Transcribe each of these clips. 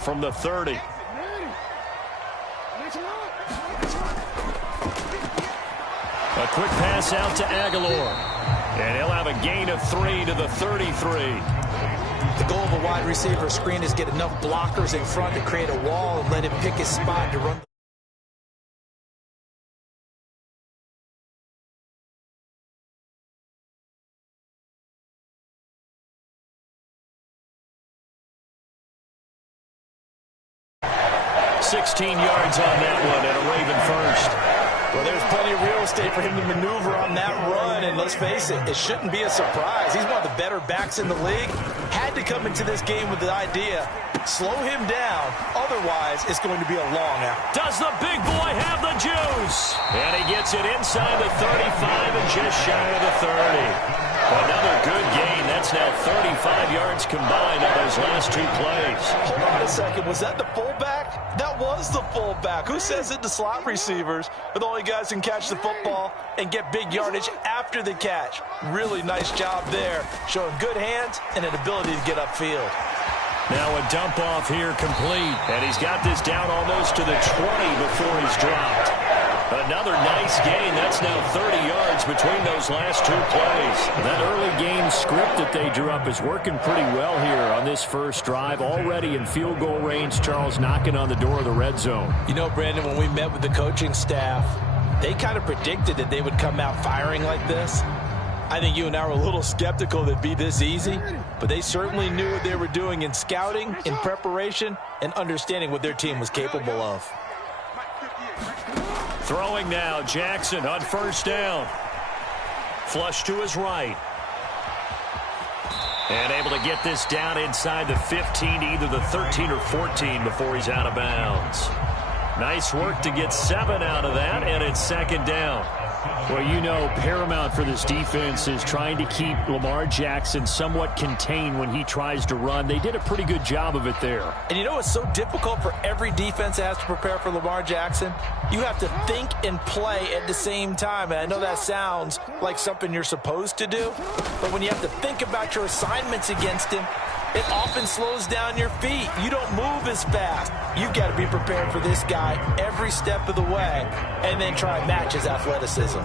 from the 30. A quick pass out to Aguilar. And he'll have a gain of 3 to the 33. The goal of a wide receiver screen is get enough blockers in front to create a wall and let him pick his spot to run. $16 yards on that one and a Raven first. Well, there's plenty of real estate for him to maneuver on that run, and let's face it, it shouldn't be a surprise. He's one of the better backs in the league. Had to come into this game with the idea, slow him down, otherwise it's going to be a long out. Does the big boy have the juice? And he gets it inside the 35 and just shy of the 30. Another good gain. That's now 35 yards combined on those last 2 plays. Hold on a second. Was that the fullback? That was the fullback. Who says it to slot receivers? But the only guys who can catch the football and get big yardage after the catch. Really nice job there, showing good hands and an ability to get upfield. Now a dump off here complete. And he's got this down almost to the 20 before he's dropped. Another nice gain. That's now 30 yards between those last 2 plays. That early game script that they drew up is working pretty well here on this first drive. Already in field goal range, Charles, knocking on the door of the red zone. You know, Brandon, when we met with the coaching staff, they kind of predicted that they would come out firing like this. I think you and I were a little skeptical that it'd be this easy, but they certainly knew what they were doing in scouting, in preparation, and understanding what their team was capable of. Throwing now, Jackson on first down. Flush to his right. And able to get this down inside the 15, either the 13 or 14 before he's out of bounds. Nice work to get 7 out of that, and it's second down. Well, you know, paramount for this defense is trying to keep Lamar Jackson somewhat contained when he tries to run. They did a pretty good job of it there. And you know it's so difficult for every defense that has to prepare for Lamar Jackson? You have to think and play at the same time. And I know that sounds like something you're supposed to do, but when you have to think about your assignments against him, it often slows down your feet. You don't move as fast. You've got to be prepared for this guy every step of the way and then try and match his athleticism.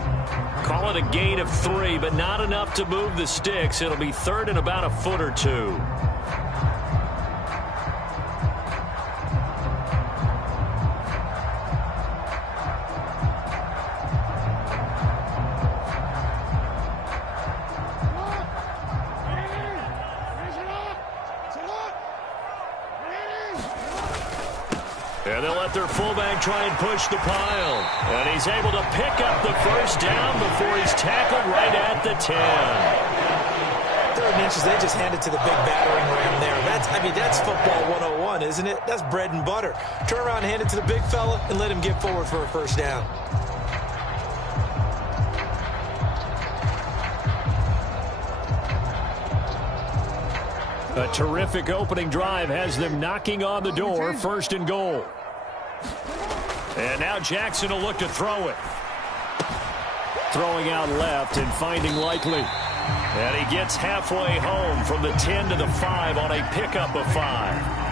Call it a gain of 3, but not enough to move the sticks. It'll be third and about a foot or 2. And they'll let their fullback try and push the pile. And he's able to pick up the first down before he's tackled right at the 10. 3rd inches, they just handed to the big battering ram there. That's football 101, isn't it? That's bread and butter. Turn around and hand it to the big fella and let him get forward for a first down. A terrific opening drive has them knocking on the door, 1st and goal. And now Jackson will look to throw it. Throwing out left and finding Likely. And he gets halfway home from the 10 to the 5 on a pickup of 5.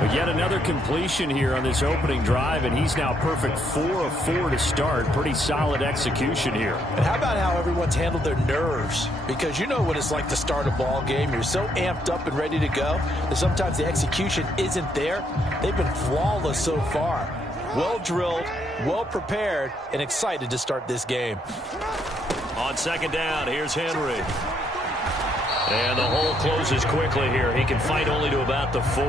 But yet another completion here on this opening drive, and he's now perfect 4 of 4 to start. Pretty solid execution here. And how about how everyone's handled their nerves? Because you know what it's like to start a ball game. You're so amped up and ready to go that sometimes the execution isn't there. They've been flawless so far. Well drilled, well prepared, and excited to start this game. On second down, here's Henry. And the hole closes quickly here. He can fight only to about the 4.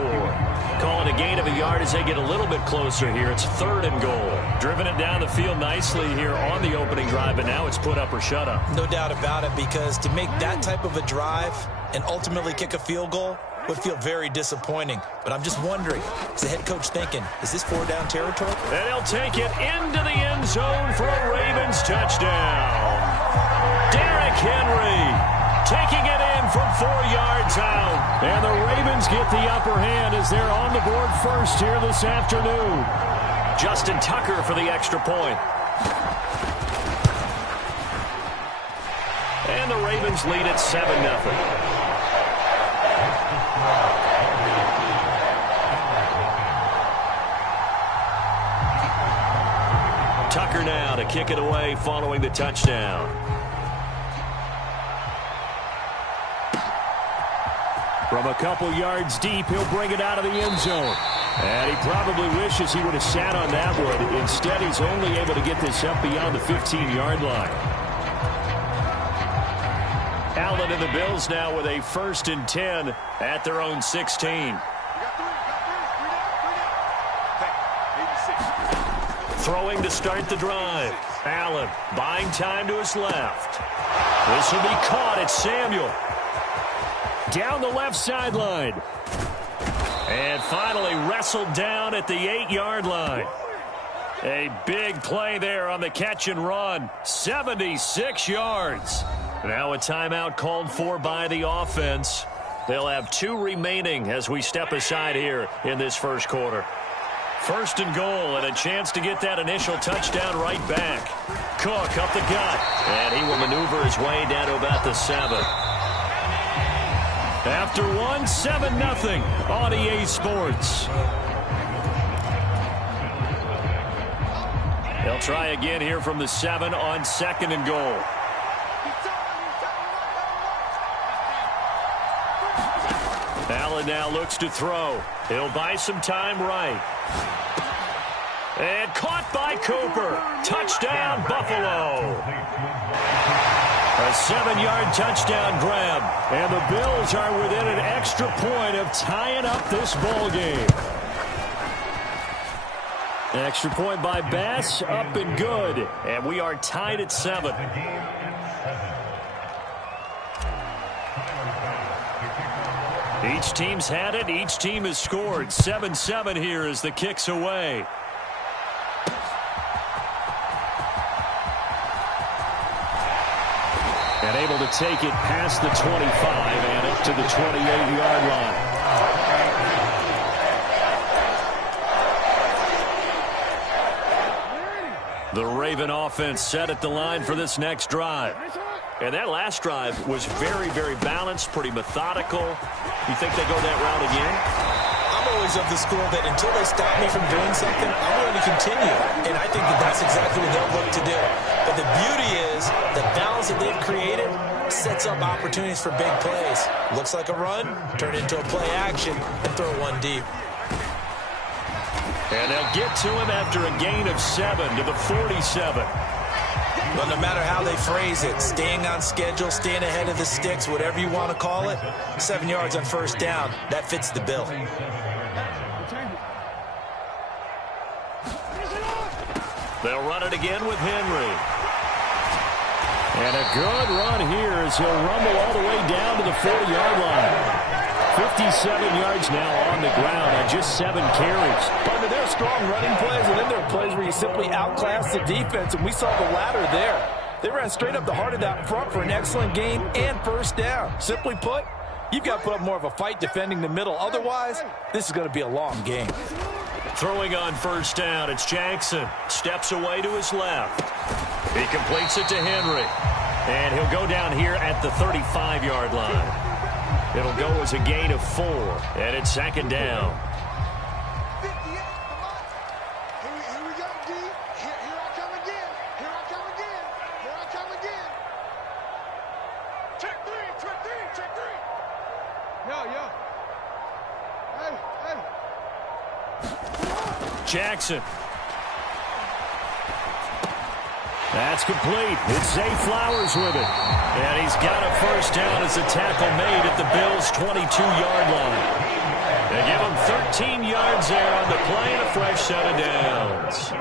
Call it a gain of a yard as they get a little bit closer here. It's 3rd and goal. Driven it down the field nicely here on the opening drive, and now it's put up or shut up. No doubt about it, because to make that type of a drive and ultimately kick a field goal would feel very disappointing. But I'm just wondering, is the head coach thinking, is this 4-down territory? And he'll take it into the end zone for a Ravens touchdown. Derrick Henry taking it in from 4 yards out. And the Ravens get the upper hand as they're on the board first here this afternoon. Justin Tucker for the extra point. And the Ravens lead at 7-0. Tucker now to kick it away following the touchdown. From a couple yards deep, he'll bring it out of the end zone. And he probably wishes he would have sat on that one. Instead, he's only able to get this up beyond the 15-yard line. Allen and the Bills now with a 1st and 10 at their own 16. Throwing to start the drive. Allen buying time to his left. This will be caught. It's Samuel. Down the left sideline. And finally wrestled down at the 8-yard line. A big play there on the catch and run. 76 yards. Now a timeout called for by the offense. They'll have 2 remaining as we step aside here in this first quarter. 1st and goal and a chance to get that initial touchdown right back. Cook up the gut. And he will maneuver his way down to about the 7. After 1, 7-0 on EA Sports. They'll try again here from the 7 on 2nd and goal. Allen now looks to throw. He'll buy some time right. And caught by Cooper. Touchdown, Buffalo. A 7-yard touchdown grab. And the Bills are within an extra point of tying up this ball game. Extra point by Bass, up and good. And we are tied at 7. Each team's had it. Each team has scored. 7-7 here as the kick's away. And able to take it past the 25 and up to the 28-yard line. The Raven offense set at the line for this next drive. And that last drive was very, very balanced, pretty methodical. You think they go that route again? I'm always of the school that until they stop me from doing something, I'm going to continue. And I think that that's exactly what they'll look to do. But the beauty is the balance that they've created sets up opportunities for big plays. Looks like a run, turn into a play action, and throw one deep. And they'll get to him after a gain of 7 to the 47. Well, no matter how they phrase it, staying on schedule, staying ahead of the sticks, whatever you want to call it, 7 yards on 1st down, that fits the bill. They'll run it again with Henry. And a good run here as he'll rumble all the way down to the 40-yard line. 57 yards now on the ground on just 7 carries. Partner, there are strong running plays, and then there are plays where you simply outclass the defense, and we saw the latter there. They ran straight up the heart of that front for an excellent gain and 1st down. Simply put, you've got to put up more of a fight defending the middle. Otherwise, this is going to be a long game. Throwing on 1st down, it's Jackson. Steps away to his left. He completes it to Henry. And he'll go down here at the 35-yard line. It'll go as a gain of 4, and it's 2nd down. Here we go, D. Here I come again. Here I come again. Here I come again. Check 3, check 3, check 3. Yo. Hey. Jackson. That's complete. It's Zay Flowers with it. And he's got a 1st down as a tackle made at the Bills' 22-yard line. They give him 13 yards there on the play and a fresh set of downs.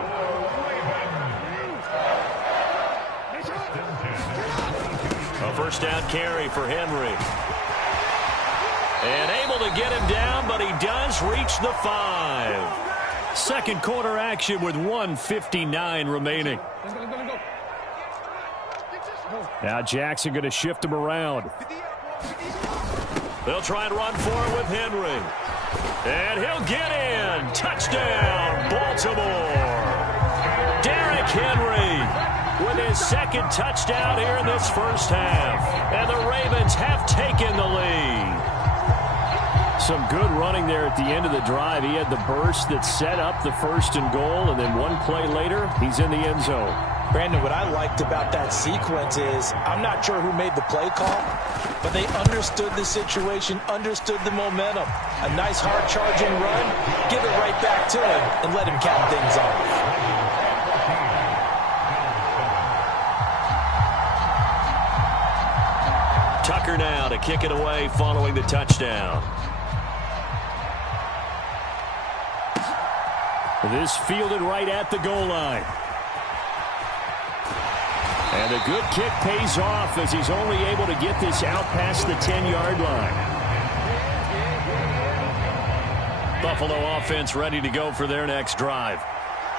A 1st down carry for Henry. And able to get him down, but he does reach the 5. 2nd quarter action with 1:59 remaining. Now Jackson going to shift him around. They'll try and run for it with Henry. And he'll get in. Touchdown, Baltimore. Derrick Henry with his 2nd touchdown here in this 1st half. And the Ravens have taken the lead. Some good running there at the end of the drive. He had the burst that set up the 1st and goal, and then one play later, he's in the end zone. Brandon, what I liked about that sequence is I'm not sure who made the play call, but they understood the situation, understood the momentum. A nice hard-charging run, give it right back to him, and let him cap things off. Tucker now to kick it away following the touchdown. This fielded right at the goal line. And a good kick pays off as he's only able to get this out past the 10-yard line. Buffalo offense ready to go for their next drive.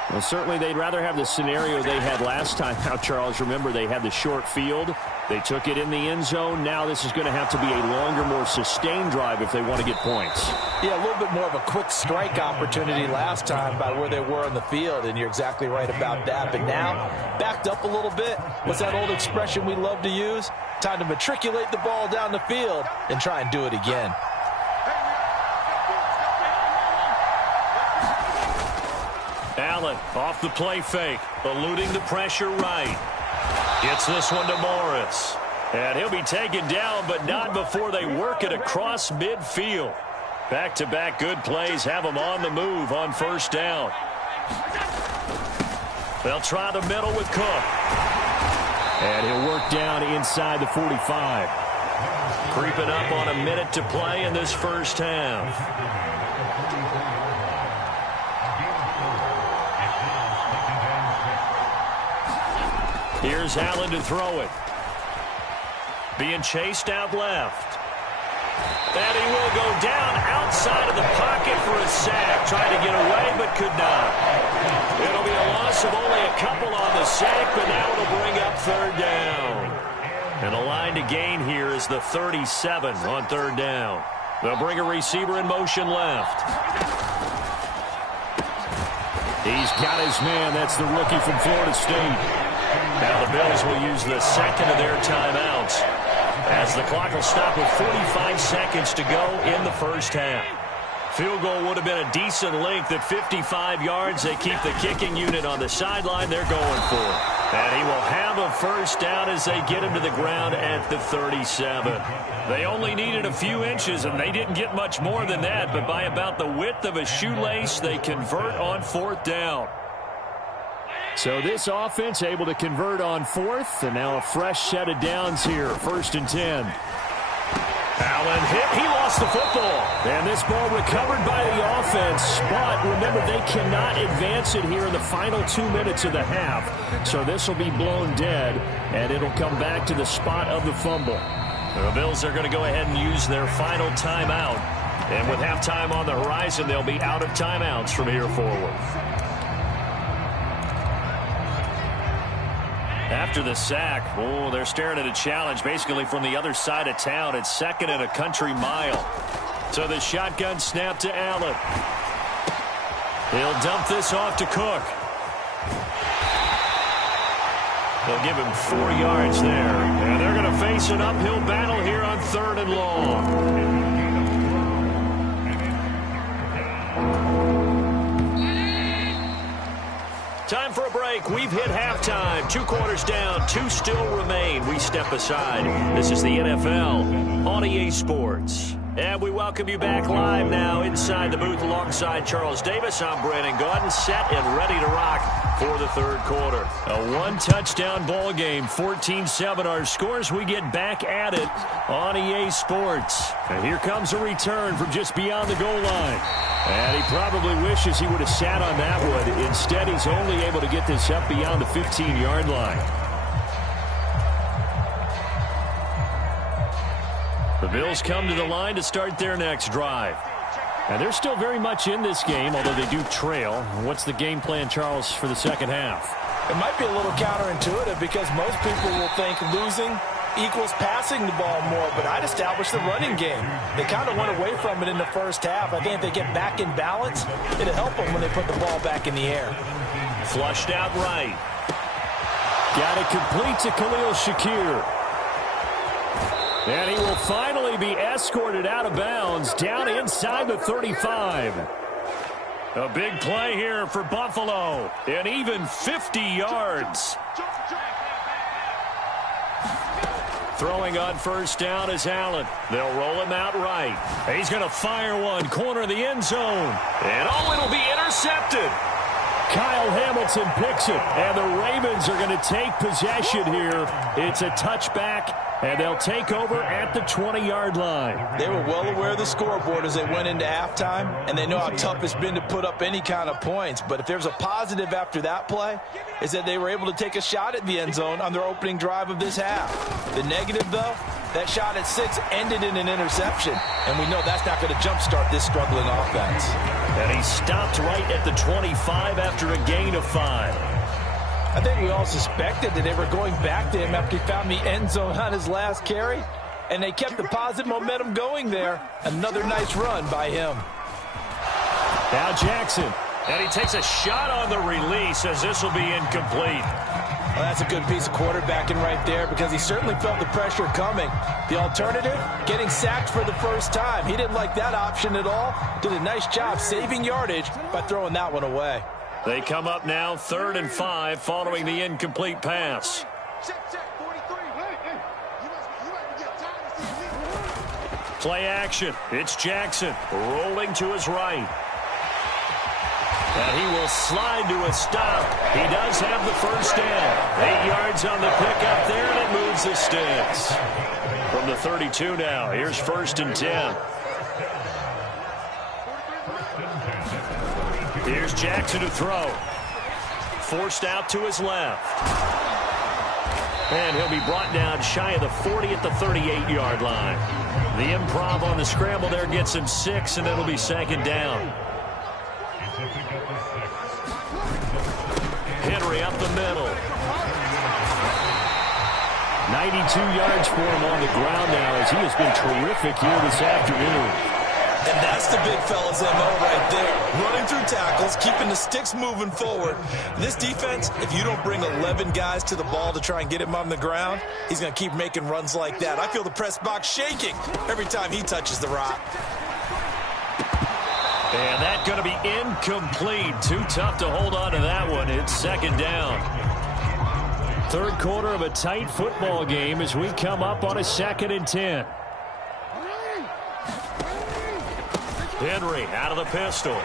Well, certainly they'd rather have the scenario they had last time out, Charles. Remember, they had the short field. They took it in the end zone. Now this is going to have to be a longer, more sustained drive if they want to get points. Yeah, a little bit more of a quick strike opportunity last time by where they were on the field, and you're exactly right about that. But now, backed up a little bit. What's that old expression we love to use? Time to matriculate the ball down the field and try and do it again. Allen off the play fake, eluding the pressure right. Gets this one to Morris. And he'll be taken down, but not before they work it across midfield. Back-to-back good plays have them on the move on 1st down. They'll try the middle with Cook. And he'll work down inside the 45. Creeping up on a minute to play in this 1st half. Here's Allen to throw it. Being chased out left. And he will go down outside of the pocket for a sack. Trying to get away, but could not. It'll be a loss of only a couple on the sack, but now it'll bring up 3rd down. And the line to gain here is the 37 on 3rd down. They'll bring a receiver in motion left. He's got his man. That's the rookie from Florida State. Now the Bills will use the 2nd of their timeouts as the clock will stop with 45 seconds to go in the 1st half. Field goal would have been a decent length at 55 yards. They keep the kicking unit on the sideline. They're going for it. And he will have a 1st down as they get him to the ground at the 37. They only needed a few inches, and they didn't get much more than that. But by about the width of a shoelace, they convert on 4th down. So this offense able to convert on 4th, and now a fresh set of downs here, 1st and 10. Allen hit. He lost the football. And this ball recovered by the offense. But remember, they cannot advance it here in the final 2 minutes of the half. So this will be blown dead, and it'll come back to the spot of the fumble. The Bills are going to go ahead and use their final timeout. And with halftime on the horizon, they'll be out of timeouts from here forward. After the sack, they're staring at a challenge basically from the other side of town. It's 2nd and a country mile. So the shotgun snap to Allen. He'll dump this off to Cook. They'll give him 4 yards there. And they're going to face an uphill battle here on 3rd and long. Time for a break. We've hit halftime. 2 quarters down. 2 still remain. We step aside. This is the NFL on EA Sports. And we welcome you back live now inside the booth alongside Charles Davis. I'm Brandon Gaudin, set and ready to rock for the 3rd quarter. A 1-touchdown ball game, 14-7 our scores. We get back at it on EA Sports. And here comes a return from just beyond the goal line. And he probably wishes he would have sat on that one. Instead, he's only able to get this up beyond the 15-yard line. The Bills come to the line to start their next drive. And they're still very much in this game, although they do trail. What's the game plan, Charles, for the 2nd half? It might be a little counterintuitive because most people will think losing equals passing the ball more, but I'd establish the running game. They kind of went away from it in the 1st half. I think if they get back in balance, it'll help them when they put the ball back in the air. Flushed out right. Got it complete to Khalil Shakir. And he will finally be escorted out of bounds down inside the 35. A big play here for Buffalo, and even 50 yards. Throwing on first down is Allen. They'll roll him out right. He's going to fire one, corner of the end zone. And it'll be intercepted. Kyle Hamilton picks it, and the Ravens are going to take possession here. It's a touchback, and they'll take over at the 20-yard line. They were well aware of the scoreboard as they went into halftime, and they know how tough it's been to put up any kind of points. But if there's a positive after that play, is that they were able to take a shot at the end zone on their opening drive of this half. The negative, though, that shot at 6 ended in an interception, and we know that's not going to jumpstart this struggling offense. And he stopped right at the 25 after a gain of 5. I think we all suspected that they were going back to him after he found the end zone on his last carry, and they kept the positive momentum going there. Another nice run by him. Now Jackson, and he takes a shot on the release as this will be incomplete. Well, that's a good piece of quarterbacking right there because he certainly felt the pressure coming. The alternative, getting sacked for the first time. He didn't like that option at all. Did a nice job saving yardage by throwing that one away. They come up now 3rd and 5 following the incomplete pass. Play action. It's Jackson rolling to his right. And he will slide to a stop. He does have the first down. 8 yards on the pickup there, and it moves the sticks. From the 32 now, here's 1st and 10. Here's Jackson to throw. Forced out to his left. And he'll be brought down shy of the 40 at the 38-yard line. The improv on the scramble there gets him 6, and it'll be 2nd down. Henry up the middle. 92 yards for him on the ground now as he has been terrific here this afternoon. And that's the big fella's MO right there. Running through tackles, keeping the sticks moving forward. This defense, if you don't bring 11 guys to the ball to try and get him on the ground, he's going to keep making runs like that. I feel the press box shaking every time he touches the rock. And that's going to be incomplete. Too tough to hold on to that one. It's 2nd down. 3rd quarter of a tight football game as we come up on a 2nd and 10. Henry out of the pistol.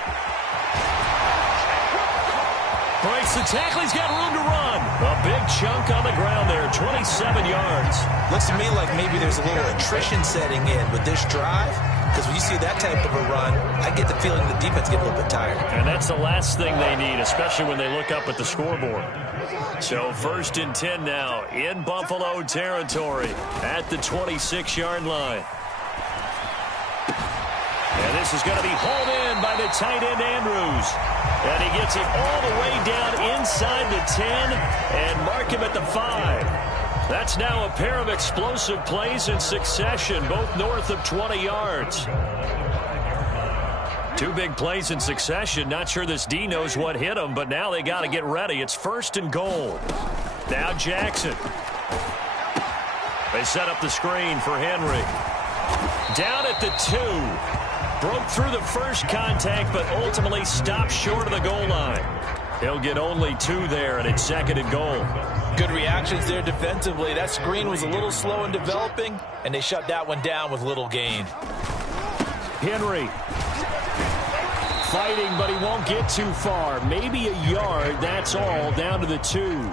Breaks the tackle. He's got room to run. A big chunk on the ground there. 27 yards. Looks to me like maybe there's a little attrition setting in with this drive. Because when you see that type of a run, I get the feeling the defense get a little bit tired. And that's the last thing they need, especially when they look up at the scoreboard. So 1st and 10 now in Buffalo territory at the 26-yard line. And this is going to be hauled in by the tight end Andrews. And he gets it all the way down inside the 10 and mark him at the 5. That's now a pair of explosive plays in succession, both north of 20 yards. 2 big plays in succession. Not sure this D knows what hit him, but now they got to get ready. It's 1st and goal. Now Jackson. They set up the screen for Henry. Down at the 2. Broke through the first contact, but ultimately stopped short of the goal line. He'll get only 2 there, and it's 2nd and goal. Good reactions there defensively. That screen was a little slow in developing, and they shut that one down with little gain. Henry fighting, but he won't get too far. Maybe a yard, that's all, down to the 2.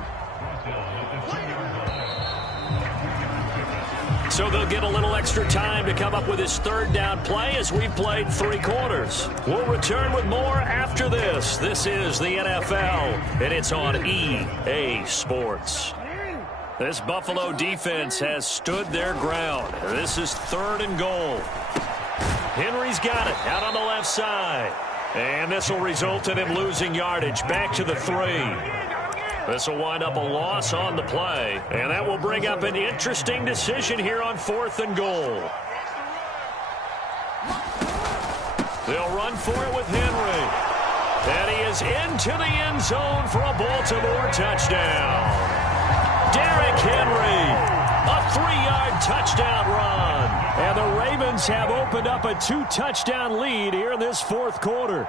So they'll get a little extra time to come up with his 3rd down play as we've played 3 quarters. We'll return with more after this. This is the NFL, and it's on EA Sports. This Buffalo defense has stood their ground. This is 3rd and goal. Henry's got it out on the left side. And this will result in him losing yardage back to the 3. This will wind up a loss on the play, and that will bring up an interesting decision here on 4th and goal. They'll run for it with Henry. And he is into the end zone for a Baltimore touchdown. Derrick Henry A 3-yard touchdown run. And the Ravens have opened up a 2-touchdown lead here in this fourth quarter.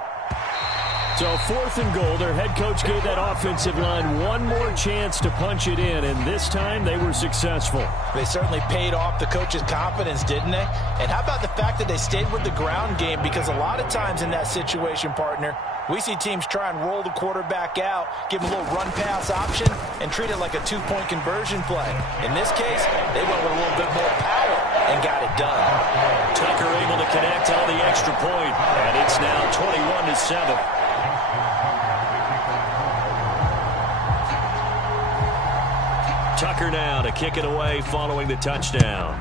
So 4th and goal, their head coach gave that offensive line one more chance to punch it in, and this time they were successful. They certainly paid off the coach's confidence, didn't they? And how about the fact that they stayed with the ground game? Because a lot of times in that situation, partner, we see teams try and roll the quarterback out, give him a little run-pass option, and treat it like a 2-point conversion play. In this case, they went with a little bit more power and got it done. Tucker able to connect on the extra point, and it's now 21-7. Tucker now to kick it away following the touchdown.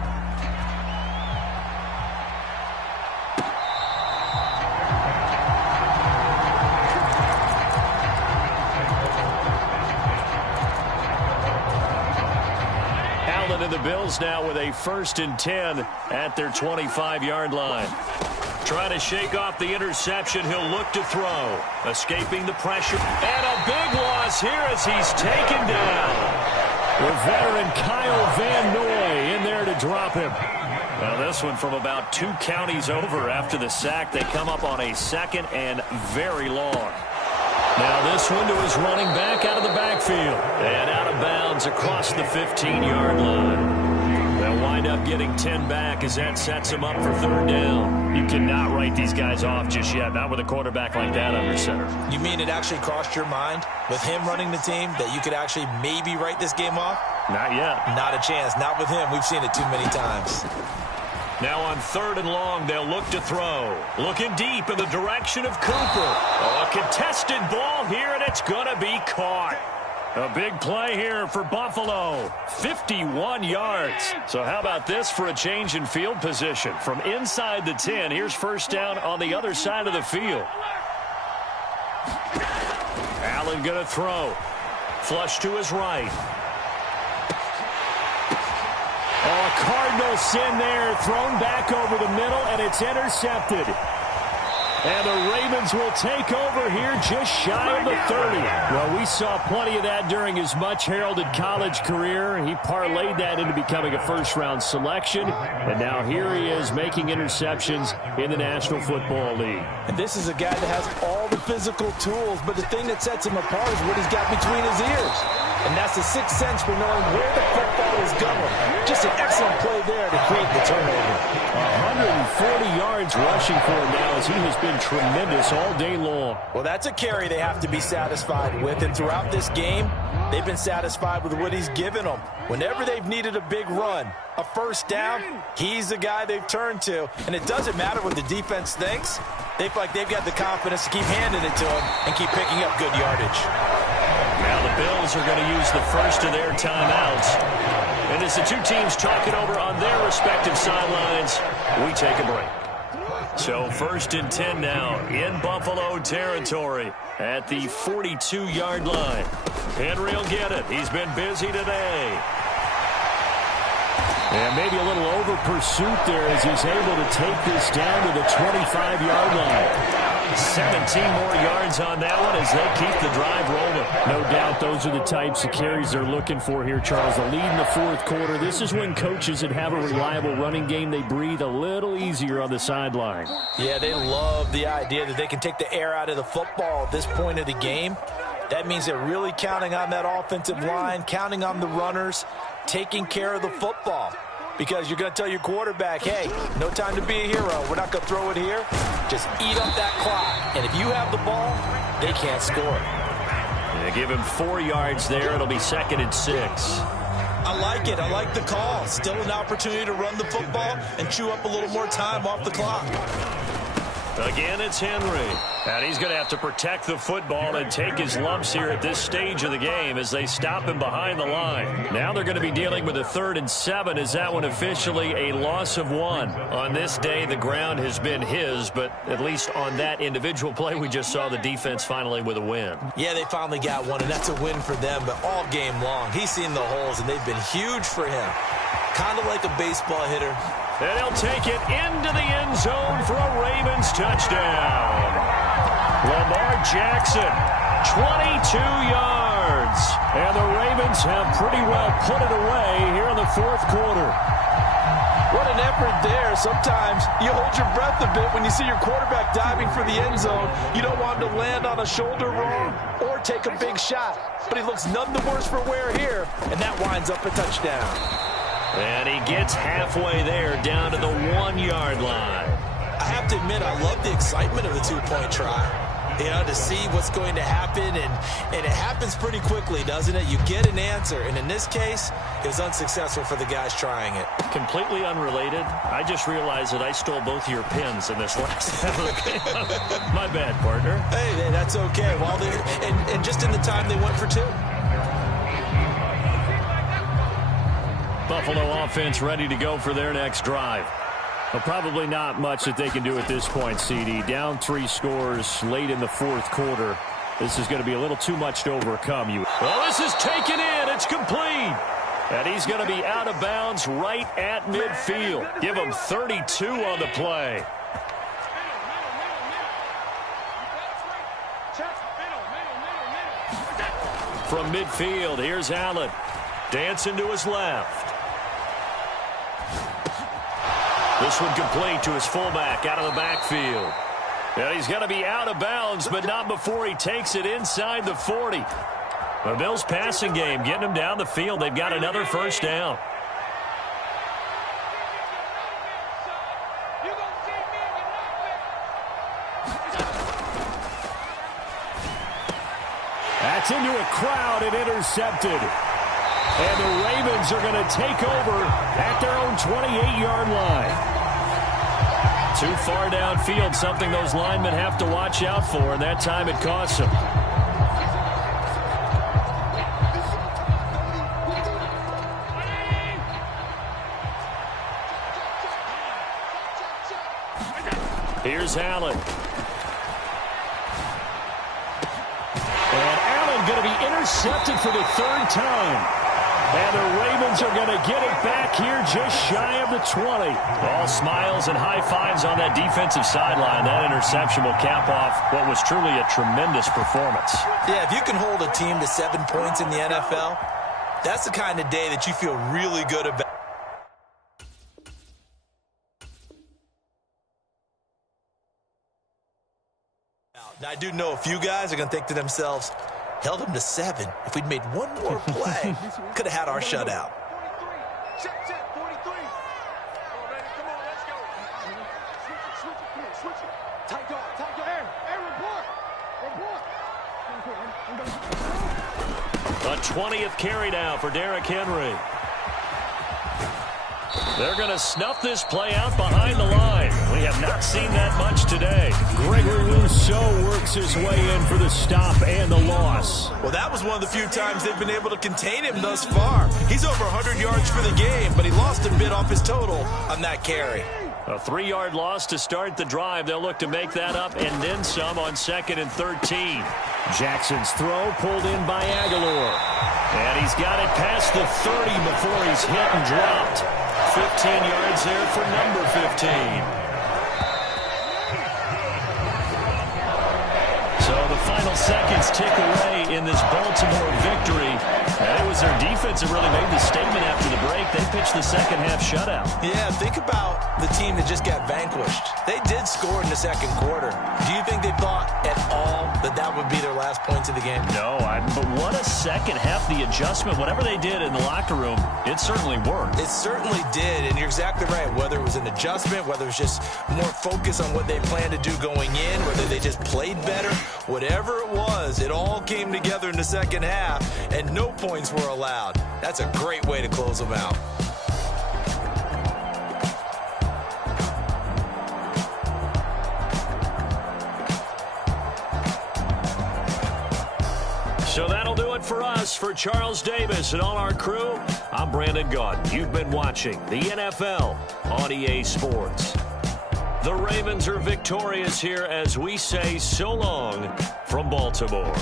Allen and the Bills now with a 1st and 10 at their 25-yard line. Trying to shake off the interception. He'll look to throw. Escaping the pressure. And a big loss here as he's taken down. The veteran Kyle Van Noy in there to drop him. Now this one from about 2 counties over after the sack. They come up on a 2nd and very long. Now this one to his running back out of the backfield. And out of bounds across the 15-yard line. They'll wind up getting 10 back as that sets them up for 3rd down. You cannot write these guys off just yet, not with a quarterback like that under center. You mean it actually crossed your mind with him running the team that you could actually maybe write this game off? Not yet. Not a chance. Not with him. We've seen it too many times. Now on 3rd and long, they'll look to throw. Looking deep in the direction of Cooper. A contested ball here, and it's going to be caught. A big play here for Buffalo. 51 yards. So how about this for a change in field position? From inside the 10, here's 1st down on the other side of the field. Allen going to throw. Flush to his right. Oh, a Cardinal sin there. Thrown back over the middle, and it's intercepted. And the Ravens will take over here just shy of the 30. Well, we saw plenty of that during his much-heralded college career. He parlayed that into becoming a first-round selection. And now here he is making interceptions in the National Football League. And this is a guy that has all the physical tools, but the thing that sets him apart is what he's got between his ears. And that's the sixth sense for knowing where the football is going. Just an excellent play there to create the turnover. 140 yards rushing for him now as he has been tremendous all day long. Well, that's a carry they have to be satisfied with. And throughout this game, they've been satisfied with what he's given them. Whenever they've needed a big run, a 1st down, he's the guy they've turned to. And it doesn't matter what the defense thinks. They feel like they've got the confidence to keep handing it to him and keep picking up good yardage. Now the Bills are going to use the first of their timeouts. And as the two teams talk it over on their respective sidelines, we take a break. So 1st and 10 now in Buffalo territory at the 42-yard line. Henry will get it. He's been busy today. And maybe a little over pursuit there as he's able to take this down to the 25-yard line. 17 more yards on that one as they keep the drive rolling. No doubt those are the types of carries they're looking for here, Charles. The lead in the fourth quarter. This is when coaches that have a reliable running game, they breathe a little easier on the sideline. Yeah, they love the idea that they can take the air out of the football at this point of the game. That means they're really counting on that offensive line, counting on the runners, taking care of the football. Because you're going to tell your quarterback, hey, no time to be a hero. We're not going to throw it here. Just eat up that clock. And if you have the ball, they can't score. They give him 4 yards there. It'll be 2nd and 6. I like it. I like the call. Still an opportunity to run the football and chew up a little more time off the clock. Again, it's Henry. And he's going to have to protect the football and take his lumps here at this stage of the game as they stop him behind the line. Now they're going to be dealing with a 3rd and 7. Is that one officially a loss of 1? On this day, the ground has been his, but at least on that individual play, we just saw the defense finally with a win. Yeah, they finally got one, and that's a win for them, but all game long, he's seen the holes, and they've been huge for him. Kind of like a baseball hitter. And he'll take it into the end zone for a Ravens touchdown. Lamar Jackson, 22 yards. And the Ravens have pretty well put it away here in the fourth quarter. What an effort there. Sometimes you hold your breath a bit when you see your quarterback diving for the end zone. You don't want him to land on a shoulder wrong or take a big shot. But he looks none the worse for wear here, and that winds up a touchdown. And he gets halfway there, down to the 1-yard line. I have to admit, I love the excitement of the two-point try. You know, to see what's going to happen, and it happens pretty quickly, doesn't it? You get an answer, and in this case, it was unsuccessful for the guys trying it. Completely unrelated, I just realized that I stole both of your pins in this last half of the game. My bad, partner. Hey, that's okay. Well, and just in the time they went for two. Buffalo offense ready to go for their next drive. Well, probably not much that they can do at this point, CD. Down 3 scores late in the fourth quarter. This is going to be a little too much to overcome. Well, this is taken in. It's complete. And he's going to be out of bounds right at midfield. Give him 32 on the play. From midfield, here's Allen. Dancing to his left. This one complete to his fullback out of the backfield. And he's going to be out of bounds, but not before he takes it inside the 40. The Bills' passing game getting him down the field. They've got another first down. That's into a crowd and intercepted. And the Ravens are going to take over at their own 28-yard line. Too far downfield, something those linemen have to watch out for, and that time it costs them. Here's Allen. And Allen going to be intercepted for the 3rd time. And the Ravens are going to get it back here just shy of the 20. All smiles and high fives on that defensive sideline. That interception will cap off what was truly a tremendous performance. Yeah, if you can hold a team to 7 points in the NFL, that's the kind of day that you feel really good about. Now, I do know a few guys are going to think to themselves, held them to 7. If we'd made one more play, could have had our shutout. 43. Set, 43. Come on, baby. Come on, let's go. Switch it. Tight dog. Hey, report. A 20th carry now for Derrick Henry. They're going to snuff this play out behind the line. We have not seen that much today. Gregory Rousseau works his way in for the stop and the loss. Well, that was one of the few times they've been able to contain him thus far. He's over 100 yards for the game, but he lost a bit off his total on that carry. A 3-yard loss to start the drive. They'll look to make that up and then some on 2nd and 13. Jackson's throw pulled in by Aguilar. And he's got it past the 30 before he's hit and dropped. 15 yards there for number 15. So the final seconds tick away in this Baltimore victory. And it was their defense that really made the statement after the break. They pitched the second half shutout. Yeah, think about the team that just got vanquished. They did score in the second quarter. Do you think they thought at all that that would be their last points of the game? No, but what a second half. The adjustment, whatever they did in the locker room, it certainly worked. It certainly did, and you're exactly right. Whether it was an adjustment, whether it was just more focus on what they planned to do going in, whether they just played better, whatever it was, it all came together in the second half, and no points were allowed. That's a great way to close them out. So that'll do it for us. For Charles Davis and all our crew, I'm Brandon Gaudin. You've been watching the NFL on EA Sports. The Ravens are victorious here as we say so long from Baltimore.